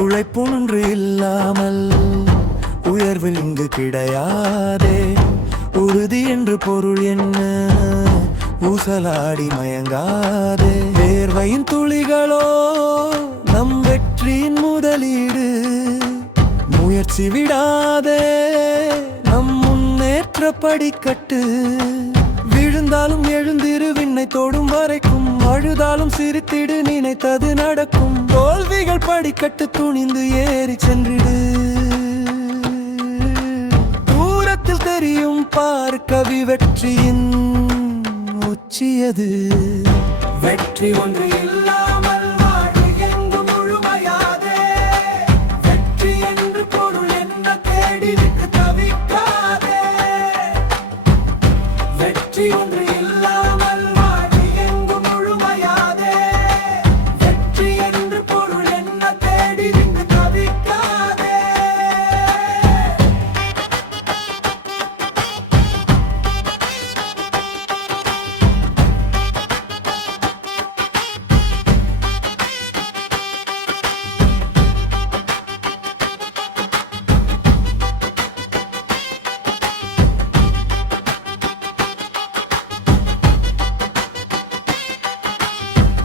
உழைப்பொன்று இல்லாமல் உயர்வு இங்கு கிடையாதே. உறுதி என்று பொருள் என்ன, ஊசலாடி மயங்காதே. வேர்வையின் துளிகளோ நம் வெற்றியின் முதலீடு. முயற்சி விடாதே, நம் முன்னேற்ற படிக்கட்டு. விழுந்தாலும் எழுந்திரு, விண்ணை தொடும் வரைக்கும். அழுதாலும் சிரித்திடு, நினைத்தது நடக்கும். தோல்விகள் படிக்கட்டு, துணிந்து ஏறி சென்றிடு. தூரத்தில் தெரியும் பாரு கவி, வெற்றியின் உச்சியது. வெற்றி ஒன்று இல்லாமல் வாழ்வு எங்கும் முழுமையாதே. வெற்றி என்று பொருள் என்ன தேடிவிட்டு தவிக்காதே. வெற்றி ஒன்று இல்லாமல் வாழ்வு எங்கும் முழுமையாதே. வெற்றி என்று பொருள் என்ன தேடிவிட்டு தவிக்காதே.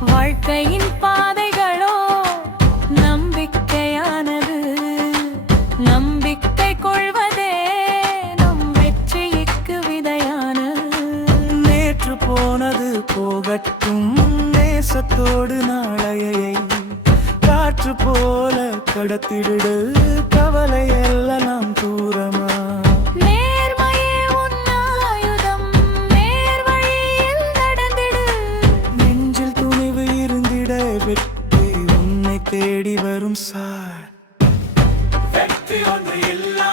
வாழ்க்கையின் பாதைகளோ நம்பிக்கையானது. நம்பிக்கை கொள்வதே நம் வெற்றிக்கு விதையானது. நேற்று போனது போகட்டும், நேசத்தோடு நாளையை காற்று போல கடத்திடு. கவலை எல்லாம் தூரமா. நேர்மையே உன் ஆயுதம், நேர்வழியில் நடந்திடு. நெஞ்சில் துணிவு இருந்திட, வெற்றி உன்னை தேடி வரும் சார். வெற்றி ஒன்று இல்லா